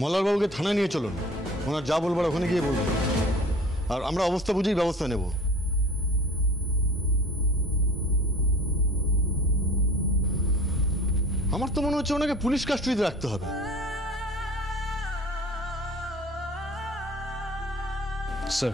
মল্লারবাবুকে থানায় নিয়ে চলুন, ওনার যা বলবার ওখানে গিয়ে বলবো, আর আমরা অবস্থা বুঝেই ব্যবস্থা নেব। আমার তো মনে হচ্ছে ওনাকে পুলিশ কাস্টডিতে রাখতে হবে। স্যার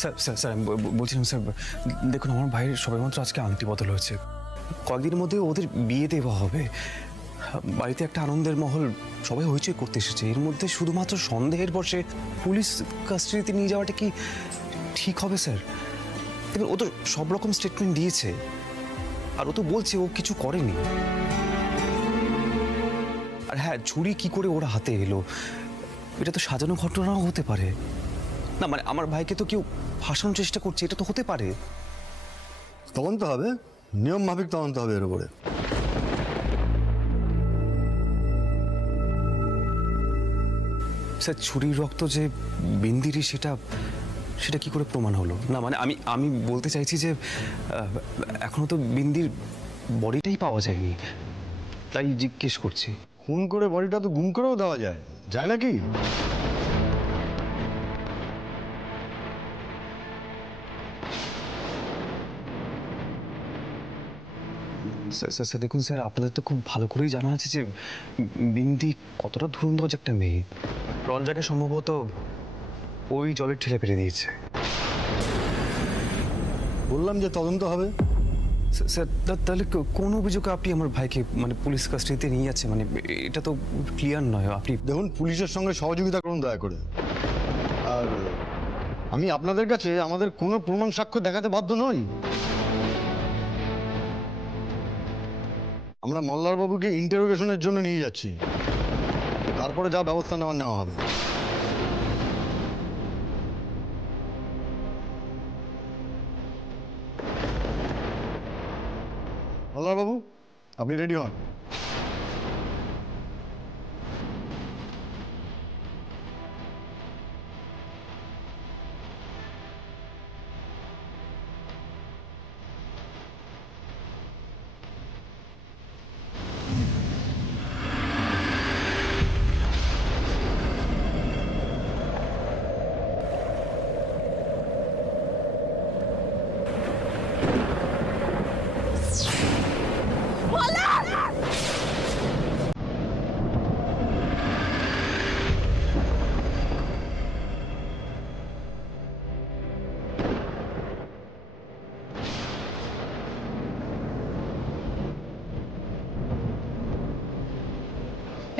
স্যার স্যার স্যার আমি বলছিলাম স্যার, দেখুন আমার ভাইয়ের সবেমাত্র আজকে আংটি বদল হয়েছে, কয়েকদিনের মধ্যে ওদের বিয়ে দেওয়া হবে। বাড়িতে একটা আনন্দের মহল, সবাই হইচই করতে এসেছে, এর মধ্যে শুধুমাত্র সন্দেহের বসে পুলিশ কাস্টডিতে নিয়ে যাওয়াটা কি ঠিক হবে স্যার? দেখুন ও তো সব রকম স্টেটমেন্ট দিয়েছে, আর ও তো বলছে ও কিছু করেনি। আর হ্যাঁ, ছুরি কি করে ওর হাতে এলো, এটা তো সাজানো ঘটনাও হতে পারে না। মানে আমার ভাইকে তো কেউ ফাঁসানোর চেষ্টা করছে, এটা তো হতে পারে। তদন্ত হবে, নিয়ম মাফিক তদন্ত হবে এর উপরে। স্যার ছুরির রক্ত যে বিন্দিরই, সেটা কি করে প্রমাণ হলো? না মানে আমি বলতে চাইছি যে এখনো তো বিন্দির বডিটাই পাওয়া যায়নি, তাই জিজ্ঞেস করছি। খুন করে বডিটা তো গুম করেও দেওয়া যায়, যায় নাকি? স্যার দেখুন স্যার, আপনাদের তো খুব ভালো করেই জানা আছে যে বিন্দি কতটা ধুরন্ধর একটা মেয়ে। রঞ্জাকে সম্ভবত ওই জলের ঠেলে ফেলে দিয়েছে। বললাম যে তদন্ত হবে। স্যার তাহলে কোন অভিযোগে আপনি আমার ভাইকে মানে পুলিশ কাস্টডিতে নিয়ে যাচ্ছে? মানে এটা তো ক্লিয়ার নয়। আপনি দেখুন, পুলিশের সঙ্গে সহযোগিতা করুন দয়া করে। আর আমি আপনাদের কাছে আমাদের কোনো প্রমাণ সাক্ষ্য দেখাতে বাধ্য নই। আমরা মল্লারবাবুকে ইন্টারোগেশনের জন্য নিয়ে যাচ্ছি, তারপরে যা ব্যবস্থা নেওয়া হবে। মল্লারবাবু, আপনি রেডি হন।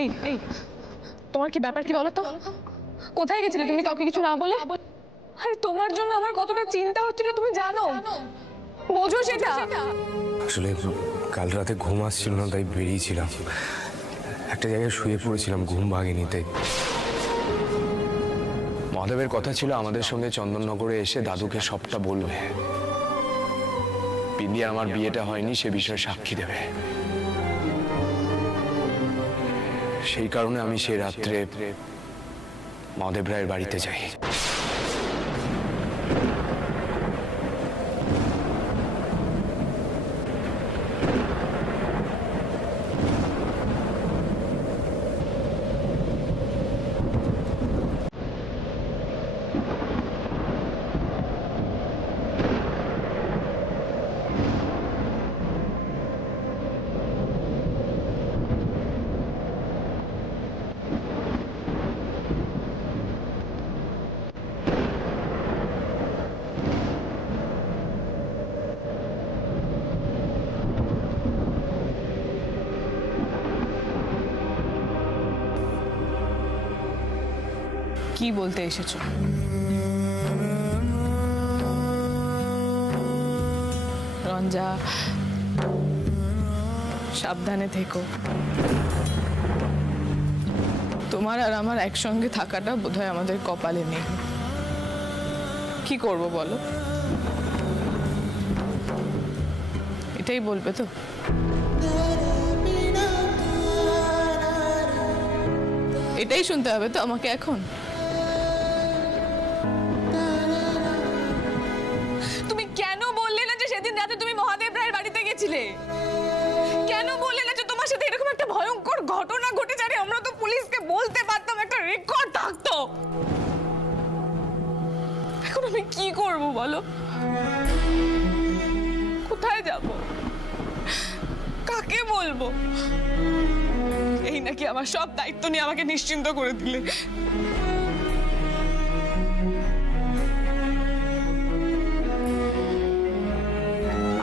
এই এই তোমার কি ব্যাপার, কি বলো তো? কোথায় গেছিলে তুমি কাউকে কিছু না বলে? আরে তোমার জন্য আমার কতটা চিন্তা হচ্ছিল তুমি জানো, বোঝো সেটা? আসলে কাল রাতে ঘুম আসছিল না, তাই বেরিয়েছিলাম। একটা জায়গায় শুয়ে পড়েছিলাম, ঘুম ভাঙেনি। তাই মহাদেবের কথা ছিল আমাদের সঙ্গে চন্দননগরে এসে দাদুকে সবটা বলবে। বিন্দি আমার বিয়েটা হয়নি সে বিষয়ে সাক্ষী দেবে। সেই কারণে আমি সে রাত্রে মহাদেব রায়ের বাড়িতে যাই। কি বলতে এসেছো? রঞ্জা, সাবধানে থেকো। তোমার আর আমার একসঙ্গে থাকাটা বোধহয় আমাদের কপালে নেই। কি করব বলো? এটাই বলবে তো? এটাই শুনতে হবে তো আমাকে এখন? তুমি কেন বললে না যে সেদিন রাতে তুমি মহাদেব রায়ের বাড়িতে গেছিলে? কেন বললে না যে তোমার সাথে এরকম একটা ভয়ঙ্কর ঘটনা ঘটেছে? আরে আমরা তো পুলিশকে বলতে পারতাম, এখন আমি কি করব বলো? কোথায় যাব? কাকে বলবো? এই নাকি আমার সব দায়িত্ব নিয়ে আমাকে নিশ্চিন্ত করে দিলে?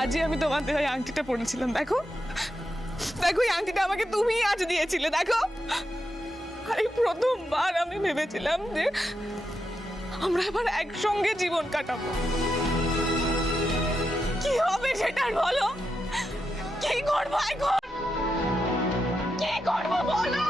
আজই আমি তোমাদের ওই আংটিটা পরেছিলাম, দেখো দেখো, এই আংটিটা আমাকে তুমিই আজ দিয়েছিলে, দেখো। আর এই প্রথমবার আমি ভেবেছিলাম যে আমরা এবার একসঙ্গে জীবন কাটাবো। কি হবে সেটার বলো? কি করবো এখন? কি করবো বলো?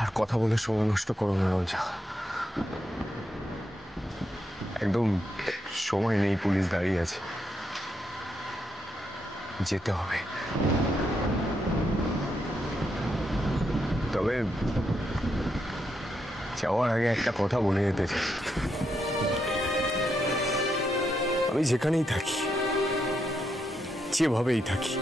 আর কথা বলে সময় নষ্ট করো না রঞ্জা। একদম সময় নেই, পুলিশ দাঁড়িয়ে আছে, যেতে হবে। তবে যাওয়ার আগে একটা কথা বলে যেতে চাই। আমি যেখানেই থাকি, যেভাবেই থাকি,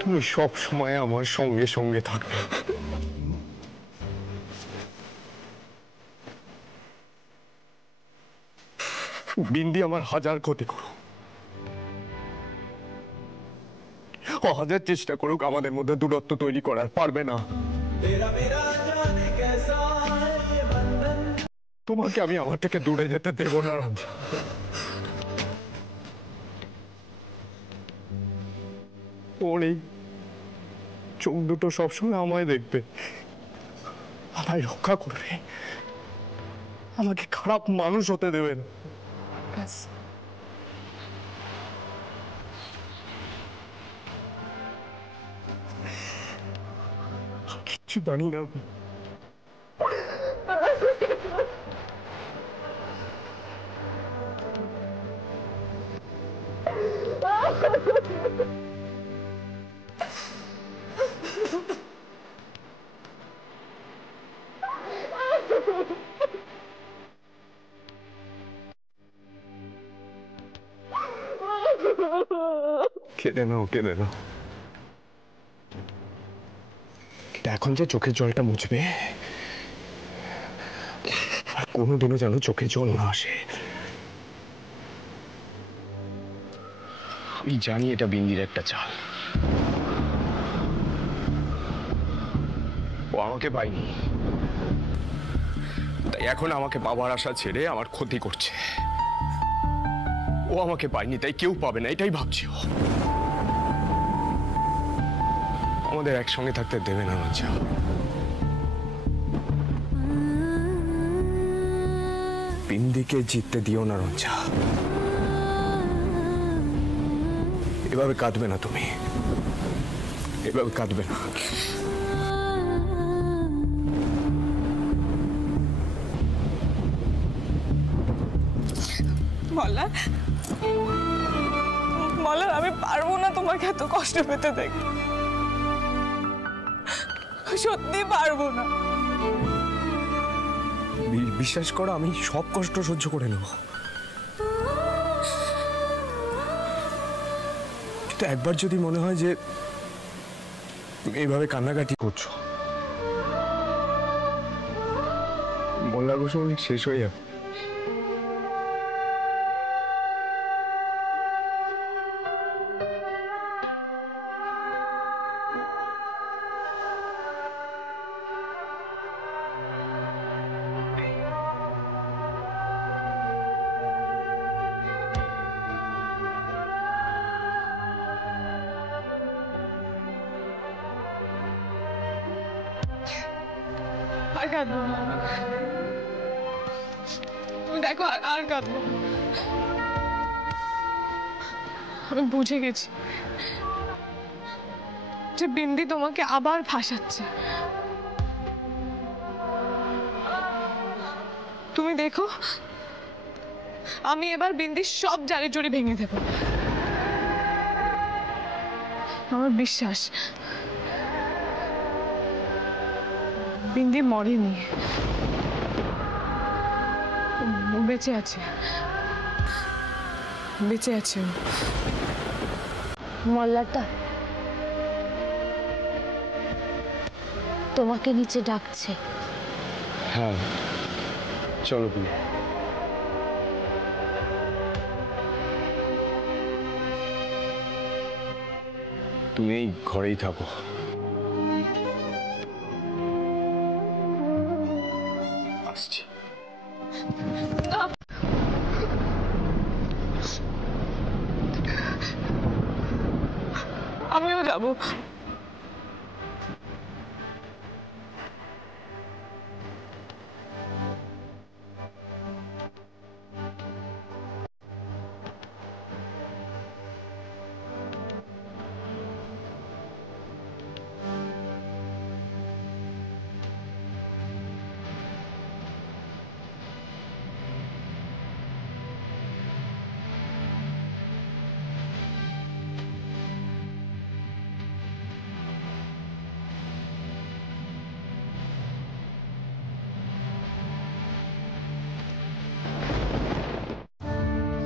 তুমি সব সময় আমার সঙ্গে সঙ্গে থাকবে। বিন্দি আমার হাজার ক্ষতি করুক, ও হাজার চেষ্টা করুক আমাদের মধ্যে দূরত্ব তৈরি করার, পারবে না। তোমাকে আমি আমার থেকে দূরে যেতে দেব না রঞ্জা। ওর এই চোখ দুটো সবসময় আমায় দেখবে, আমায় রক্ষা করবে, আমাকে খারাপ মানুষ হতে দেবে না। কিচ্ছু জানি না আমি। কেঁদে নাও, কেঁদে নাও। এখন যে চোখের জলটা মুছবে, আর কোনোদিনও যেন চোখে জল না আসে। আমি জানি এটা বিন্দির একটা চাল। ও আমাকে পায়নি, তাই এখন আমাকে পাবার আশা ছেড়ে আমার ক্ষতি করছে। ও আমাকে পায়নি, তাই কেউ পাবে না, এটাই ভাবছি ও। আমাদের একসঙ্গে থাকতে দেবে না রঞ্জা। বিন্দিকে জিততে দিও না রঞ্জা। এভাবে কাঁদবে না তুমি, এভাবে কাঁদবে না। বলা বলা, আমি পারবো না তোমাকে এত কষ্ট পেতে দেখ, সত্যি পারবো না। বিশ্বাস করো, আমি সব কষ্ট সহ্য করে নেব, কিন্তু একবার যদি মনে হয় যে তুমি এইভাবে কান্নাকাটি করছো, লাগো সৌমিক শেষ হয়ে যাবে। আর কাঁদবো না। তুমি দেখো আর কাঁদবো না। আমি বুঝে গেছি যে বিন্দি তোমাকে আবার ফাঁসাচ্ছে। তুমি দেখো আমি এবার বিন্দির সব জারি জড়ি ভেঙে দেব। আমার বিশ্বাস বিন্দি মরেনি, ও বেঁচে আছে, বেঁচে আছে ও। মল্লারদা তোমাকে নিচে ডাকছে। হ্যাঁ চলো তুমি। তুমি এই ঘরেই থাকো। আসছি। আমিও যাবো।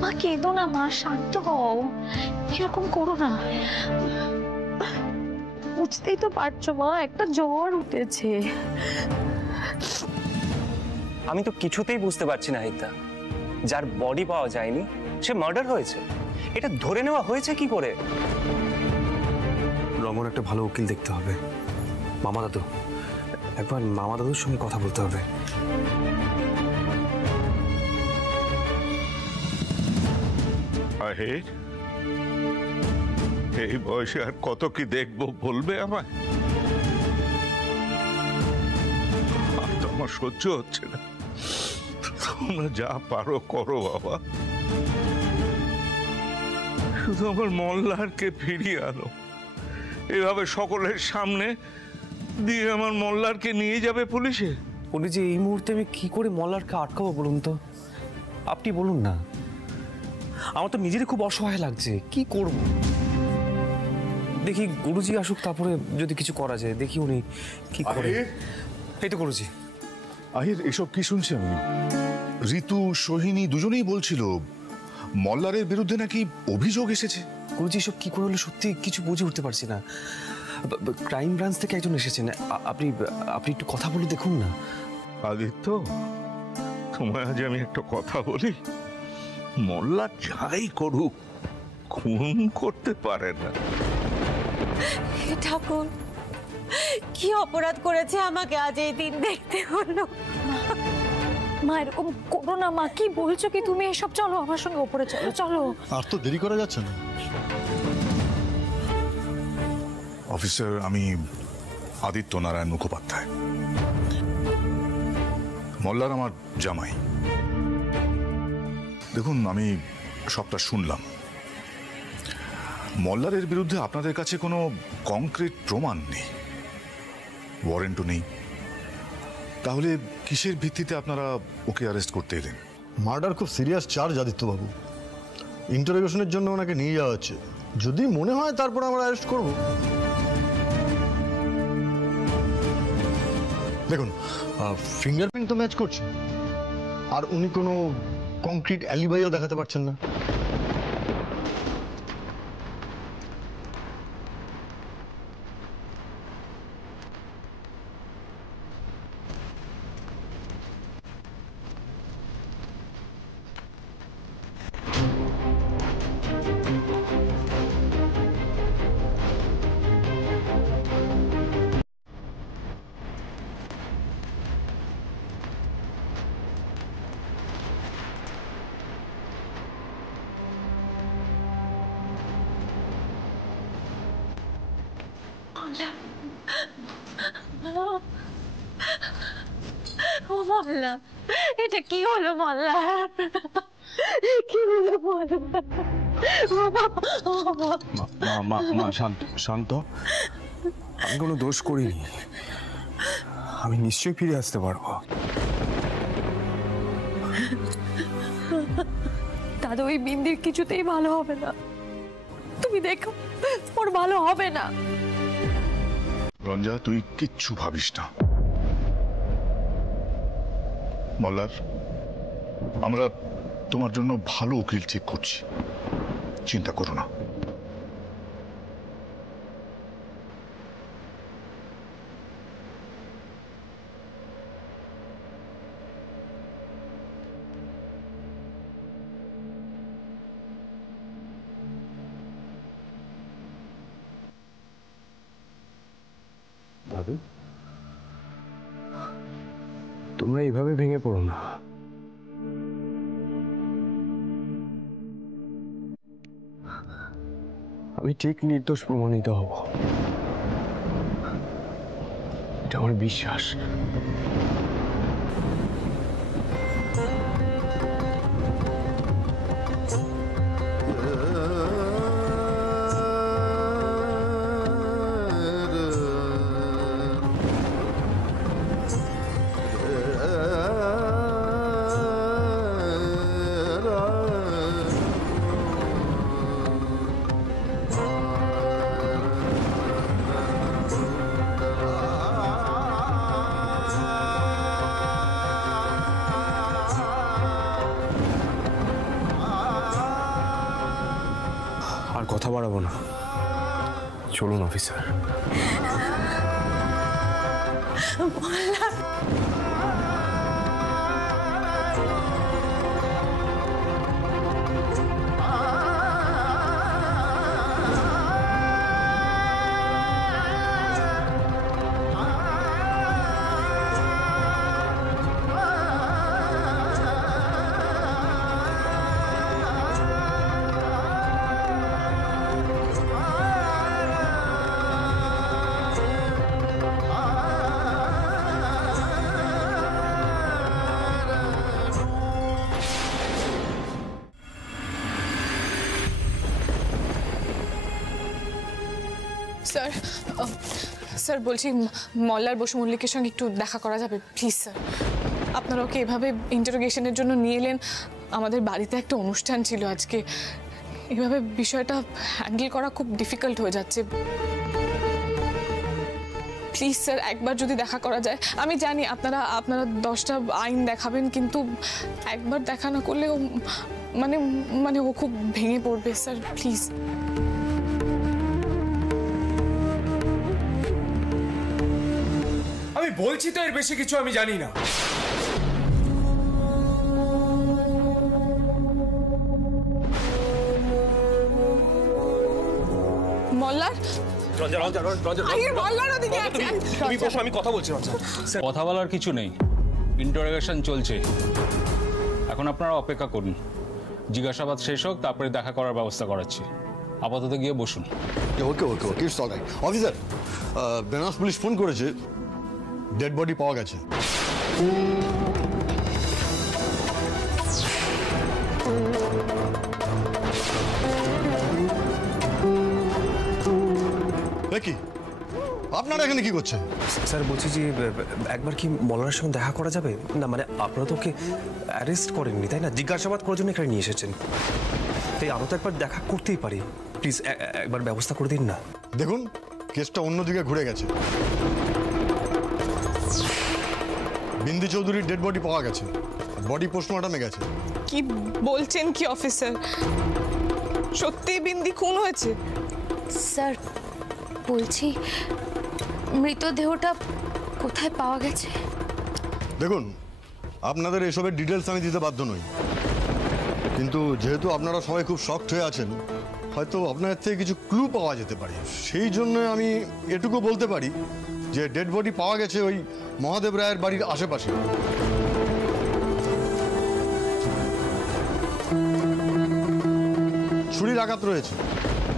মা কেঁদো না, মা শান্ত হও, এরকম করো না। বুঝতেই তো পারছো মা, একটা জ্বর উঠেছে। আমি তো কিছুতেই বুঝতে পারছি না হিতা, যার বডি পাওয়া যায়নি সে মার্ডার হয়েছে, এটা ধরে নেওয়া হয়েছে কি করে? রমন একটা ভালো উকিল দেখতে হবে। মামা দাদু, একবার মামা দাদুর সঙ্গে কথা বলতে হবে। আহির, এই বয়সে আর কত কি দেখবো বলবে আমায়? আর তো আমার সহ্য হচ্ছে না। তোমরা যা পারো করো বাবা, শুধু আমার মল্লারকে ফিরিয়ে আনো। এভাবে সকলের সামনে দিয়ে আমার মল্লারকে নিয়ে যাবে পুলিশে? উনি যে এই মুহূর্তে আমি কি করে মল্লারকে আটকাবো বলুন তো? আপনি বলুন না, আমার তো নিজেরই খুব অসহায় লাগছে, কি করব? দেখি গুরুজি আসুক, তারপরে যদি কিছু করা যায় দেখি উনি কি করে। এই তো গুরুজি। আহির, এসব কি শুনছি আমি? ঋতু, সোহিনী দুজনেই বলছিল মল্লারের বিরুদ্ধে নাকি অভিযোগ এসেছে। গুরুজি এসব কি করে হলো সত্যি কিছু বুঝে উঠতে পারছি না। ক্রাইম ব্রাঞ্চ থেকে একজন এসেছেন, আপনি আপনি একটু কথা বলে দেখুন না। আদিত্য, তোমায় আজ আমি একটা কথা বলি, মোল্লা যাই করুক খুন করতে পারে না। ঠাকুর, কি অপরাধ করেছে আমাকে আজ এই দিন দেখতে হলো? মা এরকম করো না মা, কি বলছো কি তুমি এসব? চলো আমার সঙ্গে উপরে চলো, চলো। আর তো দেরি করা যাচ্ছে না। অফিসার, আমি আদিত্য নারায়ণ মুখোপাধ্যায়, মল্লার আমার জামাই। দেখুন, আমি সবটা শুনলাম। মল্লারের বিরুদ্ধে আপনাদের কাছে কোনো কংক্রিট প্রমাণ নেই, ওয়ারেন্টও নেই। তাহলে কিসের ভিত্তিতে আপনারা ওকে অ্যারেস্ট করতে এলেন? মার্ডার খুব সিরিয়াস চার্জ আদিত্যবাবু, ইন্টারোগেশনের জন্য ওনাকে নিয়ে যাওয়া হচ্ছে। যদি মনে হয় তারপর আমরা অ্যারেস্ট করব। দেখুন, ফিঙ্গারপ্রিন্ট তো ম্যাচ করছে, আর উনি কোনো কংক্রিট অ্যালিবাইও দেখাতে পারছেন না। ও মল্লা, এটা কি হলো মল্লা? কি হলো মল্লা? মা শান্ত শান্ত, আমি কোনো দোষ করিনি, আমি নিশ্চয়ই ফিরে আসতে পারবো। দাদা, ওই বিন্দির কিছুতেই ভালো হবে না, তুমি দেখো ওর ভালো হবে না। রঞ্জা, তুই কিচ্ছু ভাবিস না। মল্লার, আমরা তোমার জন্য ভালো উকিল ঠিক করছি, চিন্তা করো না। দাদু, তোমরা এইভাবে ভেঙে পড়ো না। আমি ঠিক নির্দোষ প্রমাণিত হব, এটা আমার বিশ্বাস। আর কথা বাড়াবো না, চলুন অফিসার। স্যার, স্যার বলছি মল্লার বসু মল্লিকের সঙ্গে একটু দেখা করা যাবে প্লিজ স্যার? আপনারা ওকে এভাবে ইন্টারোগেশনের জন্য নিয়ে এলেন, আমাদের বাড়িতে একটা অনুষ্ঠান ছিল আজকে, এভাবে বিষয়টা হ্যান্ডেল করা খুব ডিফিকাল্ট হয়ে যাচ্ছে। প্লিজ স্যার, একবার যদি দেখা করা যায়। আমি জানি আপনারা 10টা আইন দেখাবেন, কিন্তু একবার দেখা না করলে মানে ও খুব ভেঙে পড়বে স্যার, প্লিজ। আমি বলছি তো, এর বেশি কিছু আমি জানি না। মল্লার, মল্লার ওদিকে আছে। তুমি বসো, আমি কথা বলছি। কথা বলার কিছু নেই, ইন্টারোগেশন চলছে, এখন আপনারা অপেক্ষা করুন, জিজ্ঞাসাবাদ শেষ হোক, তারপরে দেখা করার ব্যবস্থা করাচ্ছি। আপাতত গিয়ে বসুন। Okay okay okay, it's alright. Officer, Benaras police phone করেছে, ডেড বডি পাওয়া গেছে। কি আপনারা এখানে কি করছেন? স্যার বলছি যে একবার কি মল্লার সঙ্গে দেখা করা যাবে? না মানে আপনারা তো ওকে অ্যারেস্ট করেননি তাই না, জিজ্ঞাসাবাদ করার জন্য এখানে নিয়ে এসেছেন, তাই আমরা তো একবার দেখা করতেই পারি। প্লিজ একবার ব্যবস্থা করে দিন না। দেখুন, কেসটা অন্যদিকে ঘুরে গেছে। বিন্দি চৌধুরীর ডেড বডি পাওয়া গেছে, বডি পোস্টমর্টমে গেছে। কি বলছেন কি অফিসার? সত্যি বিন্দি খুন হয়েছে? স্যার বলছি, মৃতদেহটা কোথায় পাওয়া গেছে? দেখুন, আপনাদের এসবের ডিটেলস আমি দিতে বাধ্য নই, কিন্তু যেহেতু আপনারা সবাই খুব শকড হয়ে আছেন, হয়তো আপনাদের থেকে কিছু ক্লু পাওয়া যেতে পারে। সেই জন্য আমি এটুকু বলতে পারি যে ডেড বডি পাওয়া গেছে ওই মহাদেব রায়ের বাড়ির আশেপাশে। ছুরির আঘাত রয়েছে,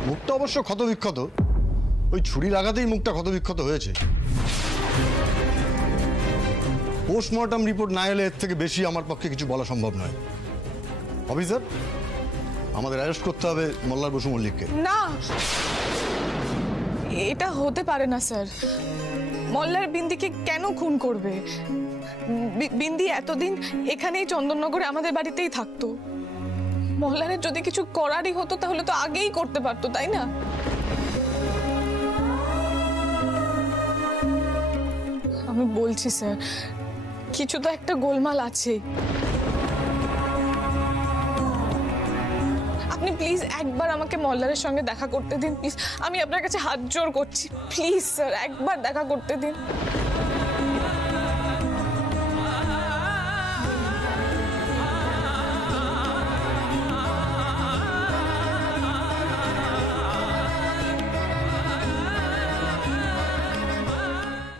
মুখটা অবশ্য ক্ষতবিক্ষত, ওই ছুরির আঘাতেই মুখটা ক্ষতবিক্ষত হয়েছে। পোস্টমর্টম রিপোর্ট না এলে এর থেকে বেশি আমার পক্ষে কিছু বলা সম্ভব নয়। অফিসার, আমাদের অ্যারেস্ট করতে হবে মল্লার বসু মল্লিককে। না, এটা হতে পারে না স্যার। মল্লার বিন্দিকে কেন খুন করবে? বিন্দি এতদিন এখানেই চন্দননগরে আমাদের বাড়িতেই থাকতো। মল্লারের যদি কিছু করারই হতো তাহলে তো আগেই করতে পারতো, তাই না? আমি বলছি স্যার, কিছু তো একটা গোলমাল আছে। আপনি প্লিজ একবার আমাকে মল্লারের সঙ্গে দেখা করতে দিন, প্লিজ। আমি আপনার কাছে হাত জোড় করছি, প্লিজ স্যার, একবার দেখা করতে দিন।